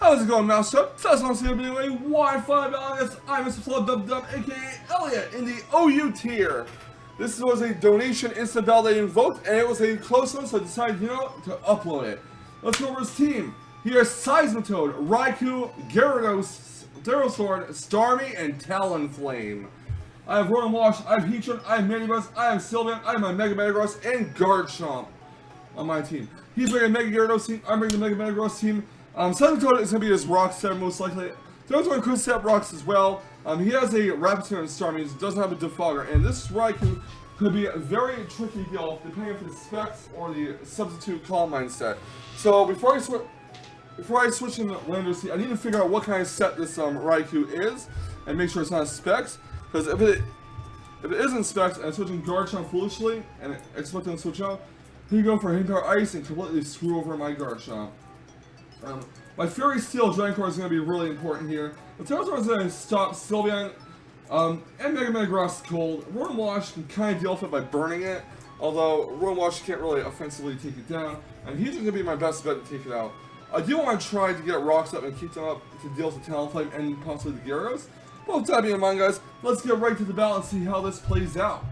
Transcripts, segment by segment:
How's it going, Mousetrap? Teslamouse here being a Wi-Fi balance. I'm ImMrFlubaDub, aka Elliot, in the OU tier. This was a donation instant validated invoked, and it was a close one, so I decided, to upload it. Let's go over his team. He has Seismitoad, Raikou, Gyarados, Duraludon, Starmie, and Talonflame. I have Rotom Wash, I have Heatran, I have Manibuzz, I have Sylveon, I have my Mega Metagross, and Garchomp on my team. He's bringing a Mega Gyarados team, I'm bringing the Mega Metagross team. Seismitoad is going to be his rock set most likely. Duraludon could set rocks as well. He has a Rapidash and Starmie, he doesn't have a Defogger, and this Raikou could be a very tricky deal depending on the specs or the substitute Calm Mind set. So before I switch in the Lander seat, I need to figure out what kind of set this Raikou is and make sure it's not specs. Because if it isn't specs and I'm switching Garchomp foolishly and expecting to switch out, he can go for Hintar Ice and completely screw over my Garchomp. My Fury Steel Dragoncore is going to be really important here. The Teslamouse is going to stop Sylveon and Mega Metagross cold. Rotom Wash can kind of deal with it by burning it, although Rotom Wash can't really offensively take it down, and he's going to be my best bet to take it out. I do want to try to get rocks up and keep them up to deal with the Talonflame and possibly the Gyarados. But with that being in mind, guys, let's get right to the battle and see how this plays out.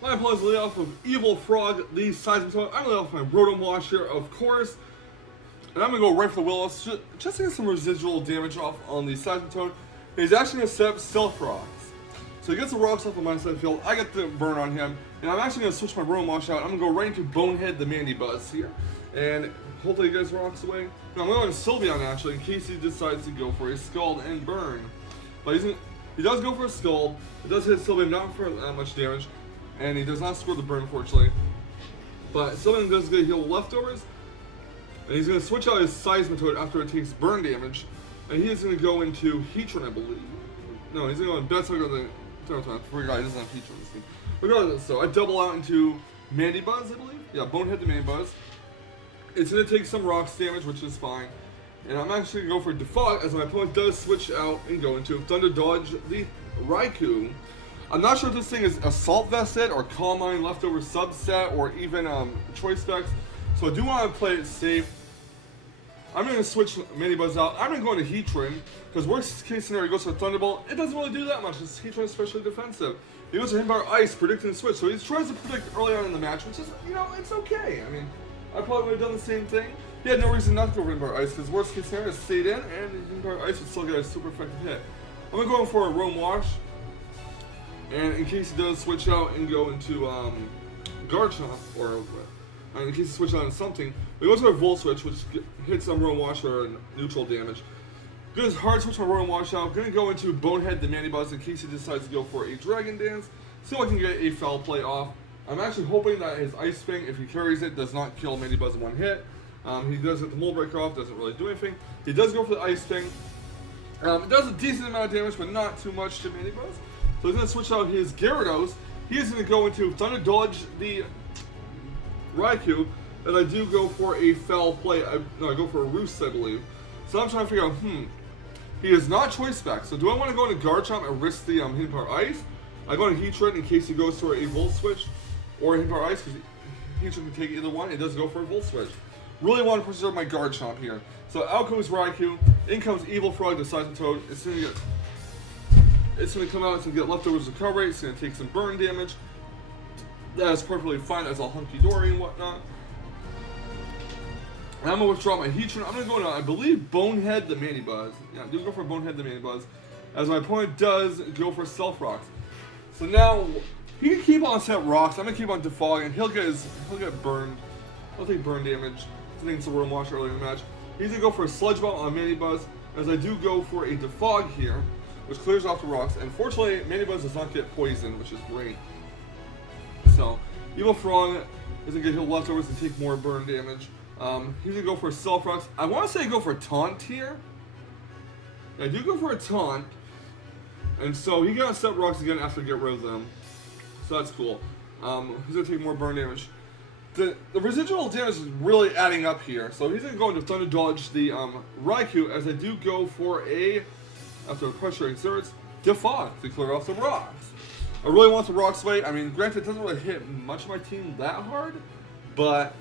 My opponent's lead off with Evil Frog, the Seismitoad. I'm going to lead off with my Rotom Wash here, of course. And I'm going to go right for the Willows, just to get some residual damage off on the Seismitoad. He's actually going to set up Stealth Rocks. So he gets the rocks off of my side of the field, I get the burn on him, and I'm actually going to switch my Rotom Wash out. I'm going to go right into Bonehead the Mandibuzz here. And hopefully he gets rocks away. Now I'm going to Sylveon actually, in case he decides to go for a Scald and Burn. But he does go for a Scald. It does hit Sylveon, not for that much damage. And he does not score the burn, unfortunately. But Sylveon does get heal leftovers. And he's going to switch out his Seismitoad after it takes burn damage. And he is going to go into Heatran, I believe. No, he's going to go in Best Hug on the... I forgot, he doesn't have Heatran this team. Regardless, so I double out into Mandibuzz, I believe. Yeah, Bonehead the Mandibuzz. It's going to take some rocks damage, which is fine. And I'm actually going to go for Defog, as my opponent does switch out and go into Thunder Dodge the Raikou. I'm not sure if this thing is Assault Vested or Calm Mind leftover subset or even choice specs. So I do want to play it safe. I'm going to switch Mandibuzz out. I'm going to go into Heatran, because worst case scenario, he goes for Thunderbolt. It doesn't really do that much. This Heatran is especially defensive. He goes for Hinbar Ice, predicting the switch. So he tries to predict early on in the match, which is, it's okay. I mean, I probably would have done the same thing. He had no reason not to go for Hinbar Ice, because worst case scenario is stayed in, and Hinbar Ice would still get a super effective hit. I'm going to go in for a Rotom Wash. And in case he does switch out and go into Garchomp, or in case he switches out into something, we go to a Volt Switch, which hits some Rotom Wash or neutral damage. Good hard switch my Rotom Wash out. Gonna go into Bonehead the Mandibuzz in case he decides to go for a Dragon Dance. See if I can get a foul play off. I'm actually hoping that his Ice Fang, if he carries it, does not kill Mandibuzz in one hit. He does get the Mold Breaker off, doesn't really do anything. He does go for the Ice Fang. It does a decent amount of damage, but not too much to Mandibuzz. So he's going to switch out his Gyarados. He is going to go into Thunder Dodge the Raikou. And I do go for a foul play. I go for a Roost, I believe. So I'm trying to figure out, he is not choice spec. So do I want to go into Garchomp and risk the Hintar Ice? I go into Heatran in case he goes for a Volt Switch or a Hintar Ice, because Heatran can take either one. It does go for a Volt Switch. Really want to preserve my Garchomp here. So out comes Raikou. In comes Evil Frog, the Seismitoad. It's going to come out, it's going to get leftovers recovery, it's going to take some burn damage. That is perfectly fine, that's all hunky-dory and whatnot. And I'm going to withdraw my Heatran. I'm going to go into, I believe, Bonehead the Mandibuzz. Yeah, I do go for Bonehead the Mandibuzz. As my opponent does go for Stealth Rocks. So now, he can keep on set rocks, I'm going to keep on defogging, he'll get burned. He'll take burn damage. I think it's a Rotom Wash early in the match. He's going to go for a Sludge Bomb on Mandibuzz, as I do go for a Defog here, which clears off the rocks. And fortunately, Mandibuzz does not get poisoned, which is great. So, Evil Frog is going to get healed leftovers and take more burn damage. He's going to go for Stealth Rocks. I want to say go for a Taunt here. I do go for a Taunt. And so he got set rocks again after get rid of them. So that's cool. He's going to take more burn damage. The residual damage is really adding up here. So he's going to go into Thunder Dodge the Raikou, as I do go for a... after the pressure exerts, Defog to clear off the rocks. I really want the rocks away. I mean, granted, it doesn't really hit much of my team that hard, but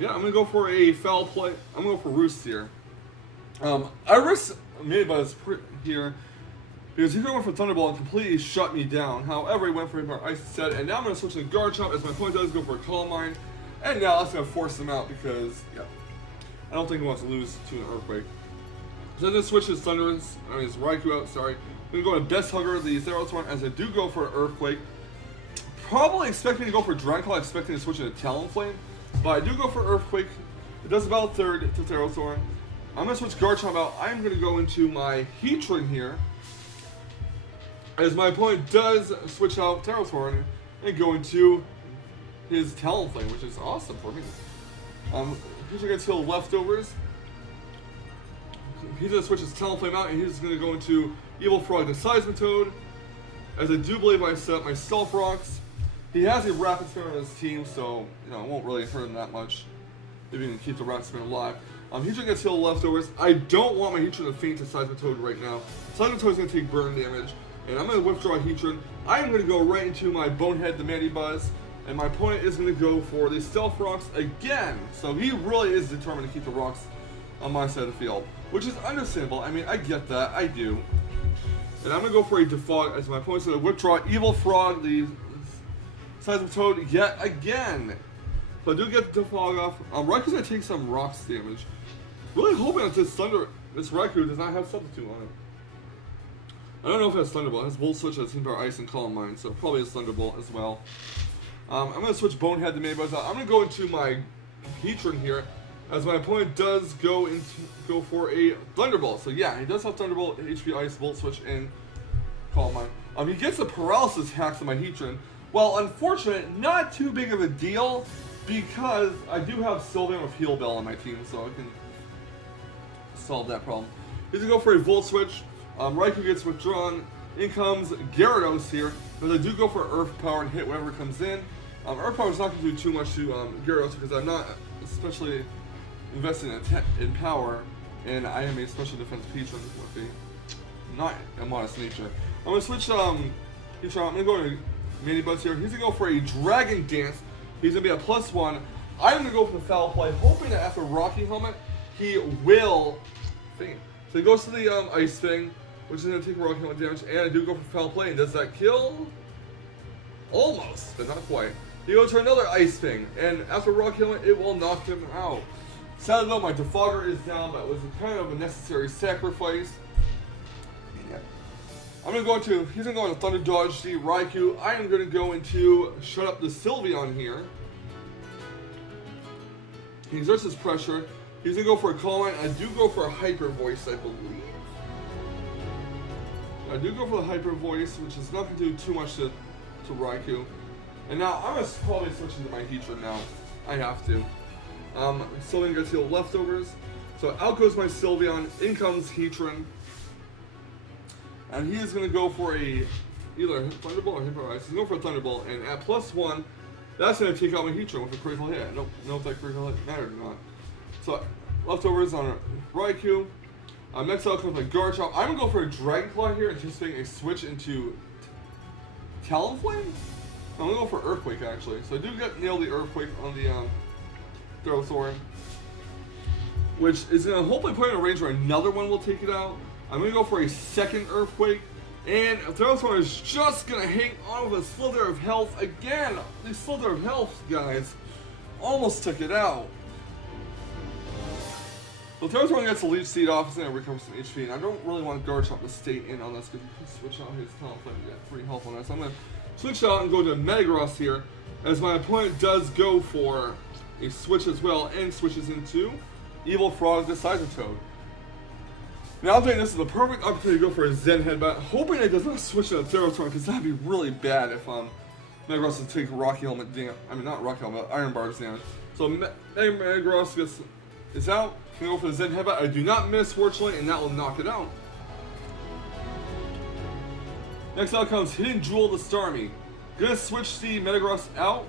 yeah, I'm gonna go for a foul play. I'm gonna go for Roost here. I risked Mega here because he went for Thunderbolt and completely shut me down. However, he went for him Ice instead, and now I'm gonna switch to Garchomp as my opponent does go for a Calm Mind, and now that's gonna force him out because yeah, I don't think he wants to lose to an Earthquake. So then this switch his Thunderous, his Raikou out. Sorry, I'm gonna go to Best Hugger the Theros one as I do go for an Earthquake. Probably expecting to go for Dragon Claw, expecting to switch into Talonflame, but I do go for Earthquake. It does about third to Therosaur. I'm going to switch Garchomp out. I'm going to go into my Heatran here, as my opponent does switch out Therosaur and go into his Talonflame, which is awesome for me. Heatran gets healed leftovers. He's going to switch his Talonflame out, and he's going to go into Evil Frog the Seismitoad, as I do believe I set up my Stealth Rocks. He has a Rapid Spin on his team, so you know it won't really hurt him that much if he can keep the Rapid Spin alive. Heatran gets healed leftovers. I don't want my Heatran to faint to Seismitoad right now. Seismitoad is going to take burn damage, and I'm going to withdraw Heatran. I am going to go right into my Bonehead, the Mandibuzz, and my opponent is going to go for the Stealth Rocks again. So he really is determined to keep the rocks on my side of the field, which is understandable. I mean, I get that. I do. And I'm going to go for a Defog as my opponent's going to withdraw Evil Frog, the Seismitoad yet again. So I do get the Defog off. Raikou's going to take some rocks damage. Really hoping that this Raikou does not have Substitute on it. I don't know if it has Thunderbolt. It has Volt Switch, has Power Ice, and Calm Mind, so probably has Thunderbolt as well. I'm going to switch Bonehead to Mandibuzz out. I'm going to go into my Heatran here, as my opponent does go for a Thunderbolt. So yeah, he does have Thunderbolt, HP Ice, Volt Switch, and Calm Mind. He gets the Paralysis hacks on my Heatran. Well, unfortunate, not too big of a deal, because I do have Sylveon with Heal Bell on my team, so I can solve that problem. He's going to go for a Volt Switch. Raikou gets withdrawn. In comes Gyarados here, but I do go for Earth Power and hit whatever comes in. Earth Power is not going to do too much to Gyarados because I'm not especially investing in power, and I am a special defense Heatran with not a modest nature. I'm going to switch Heatran. I'm going to go to Mandibuzz here. He's going to go for a Dragon Dance. He's going to be a +1. I'm going to go for the Foul Play, hoping that after Rocky Helmet, he will faint. So he goes to the Ice thing, which is going to take Rocky Helmet damage, and I do go for Foul Play, and does that kill? Almost, but not quite. He goes for another Ice thing, and after Rocky Helmet, it will knock him out. Sadly though, my Defogger is down, but it was kind of a necessary sacrifice. Yeah. He's going to go into Thunder Dodge the Raikou. I am going to go into Shut Up the Sylveon here. He exerts his pressure. He's going to go for a Calm Mind. I do go for a Hyper Voice, I believe. I do go for the Hyper Voice, which is not going to do too much to Raikou. And now I'm going to probably switch into my Heatran now. I have to. Sylveon gets healed leftovers. So out goes my Sylveon. In comes Heatran. And he is going to go for either Thunderbolt or Hyper Ice. He's going for a Thunderbolt. And at +1, that's going to take out my Heatran with a critical hit. I don't know if that critical hit mattered or not. So leftovers on Raikou. Next out comes my Garchomp. I'm going to go for a Dragon Claw here, anticipating a switch into Talonflame. I'm going to go for Earthquake, actually. So I do nail the Earthquake on the Therosaur, which is going to hopefully put in a range where another one will take it out. I'm going to go for a second Earthquake, and Therosaur is just going to hang on with a Slither of Health again. The Slither of Health, guys, almost took it out. So Therosaur gets the Leech Seed off, he's going to recover some HP, and I don't really want Garchomp to stay in on this because he can switch out his Talonflame and get 3 health on this. So I'm going to switch out and go to Metagross here, as my opponent does go for a switch as well, and switches into Evil Frog the Seismitoad. Now I think this is the perfect opportunity to go for a Zen Headbutt, hoping it does not switch to Therosaur, because that'd be really bad if Metagross would take Rocky Helmet damage. I mean, not Rocky Helmet, Iron Bars damage. So Metagross is out. I'm going to go for the Zen Headbutt. I do not miss, fortunately, and that will knock it out. Next out comes Hidden Jewel the Starmie. Gonna switch the Metagross out,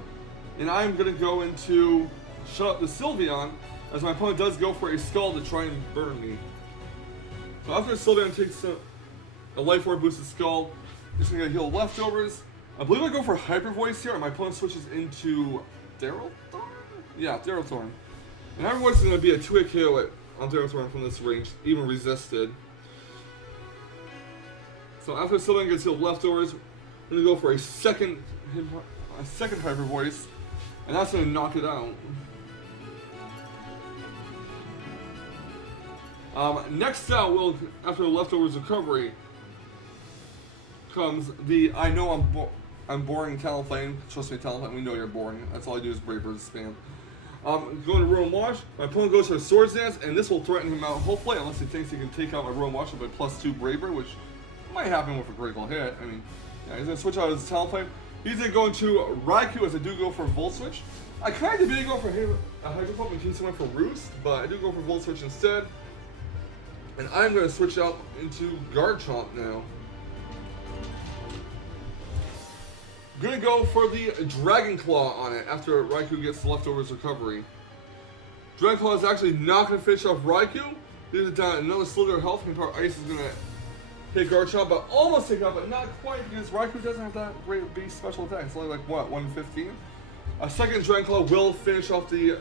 and I'm gonna go into Shut Up the Sylveon, as my opponent does go for a Skull to try and burn me. So after Sylveon takes a Life Orb boosted Skull, just gonna heal leftovers. I believe I go for Hyper Voice here, and my opponent switches into Therothorn? Yeah, Therothorn. And everyone's going to be a 2-hit KO on Teslamouse from this range, even resisted. So after Sylvan gets healed leftovers, I'm going to go for a second Hyper Voice, and that's going to knock it out. Next out, after the leftovers recovery, comes the I know I'm boring Talonflame. Trust me, Talonflame, we know you're boring. That's all I do is Brave Bird spam. Going to Ruin Wash. My opponent goes for a Swords Dance, and this will threaten him out, hopefully, unless he thinks he can take out my Ruin Wash with a +2 Brave Bird, which might happen with a critical hit. I mean, yeah, he's going to switch out his Talonflame. He's going to go into Raikou as I do go for Volt Switch. I kind of did go for a Hydro Pump in case he went for Roost, but I do go for Volt Switch instead. And I'm going to switch out into Garchomp now. I'm going to go for the Dragon Claw on it after Raikou gets leftovers recovery. Dragon Claw is actually not going to finish off Raikou. Leaves it down another slither of health. Power Ice is going to hit Garchomp, but almost take out, but not quite because Raikou doesn't have that great base special attack. It's only like, what, 115? A second Dragon Claw will finish off the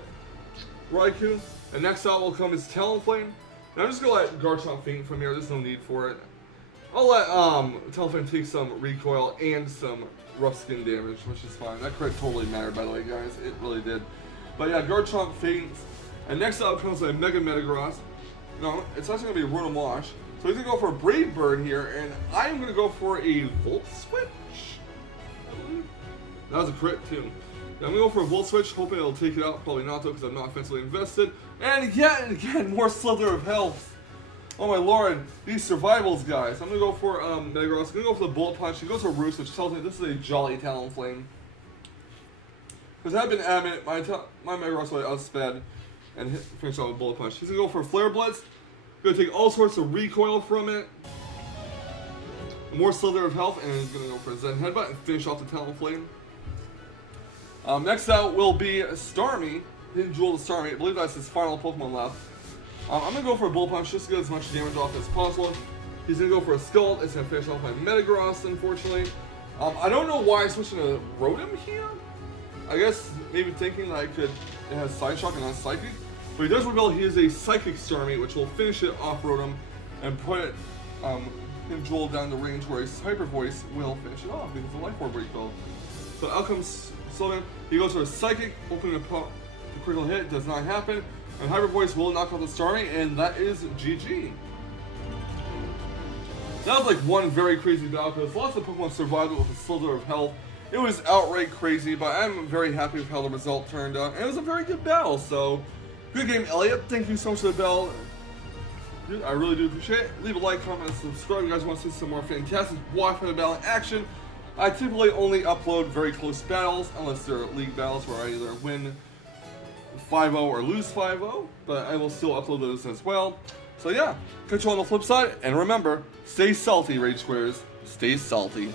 Raikou. And next out will come his Talonflame. And I'm just going to let Garchomp faint from here. There's no need for it. I'll let Talonflame take some recoil and some rough skin damage, which is fine. That crit totally mattered, by the way, guys. It really did. But yeah, Garchomp faints. And next up comes a Mega Metagross. No, it's actually going to be Ruin Wash. So he's going to go for a Brave Bird here, and I'm going to go for a Volt Switch. That was a crit, too. Yeah, I'm going to go for a Volt Switch, hoping it'll take it out. Probably not, though, because I'm not offensively invested. And yet again, more Slither of Health. Oh my lord, these survivals, guys. I'm going to go for Metagross. I'm going to go for the Bullet Punch. He goes for Roost, which tells me this is a jolly Talonflame. Because I've been adamant, my Metagross will outsped and finish off with Bullet Punch. He's going to go for Flare Blitz. Going to take all sorts of recoil from it. More Slither of Health, and he's going to go for a Zen Headbutt and finish off the Talonflame. Next out will be Starmie. Hidden Jewel to Starmie. I believe that's his final Pokemon left. I'm going to go for a Bullet Punch just to get as much damage off as possible. He's going to go for a Scald. It's going to finish off my Metagross, unfortunately. I don't know why I switched to Rotom here. I guess maybe thinking that it has Side Shock and not Psychic. But he does reveal he is a Psychic Starmie, which will finish it off Rotom and put it, Hidden Jewel down the range where his Hyper Voice will finish it off because the Life Orb recoil. So out comes Sylvan. He goes for a Psychic, hoping to critical hit. Does not happen. And Hyper Voice will knock out the Starmie, and that is GG. That was like one very crazy battle because lots of Pokemon survived it with a Slither of Health. It was outright crazy, but I'm very happy with how the result turned out. And it was a very good battle, so good game, Elliot. Thank you so much for the battle. Dude, I really do appreciate it. Leave a like, comment, and subscribe if you guys want to see some more fantastic Wi-Fi battle in action. I typically only upload very close battles, unless they're league battles where I either win 5-0 or lose 5-0, but I will still upload those as well. So yeah, catch you on the flip side, and remember, stay salty, Rage Squares. Stay salty.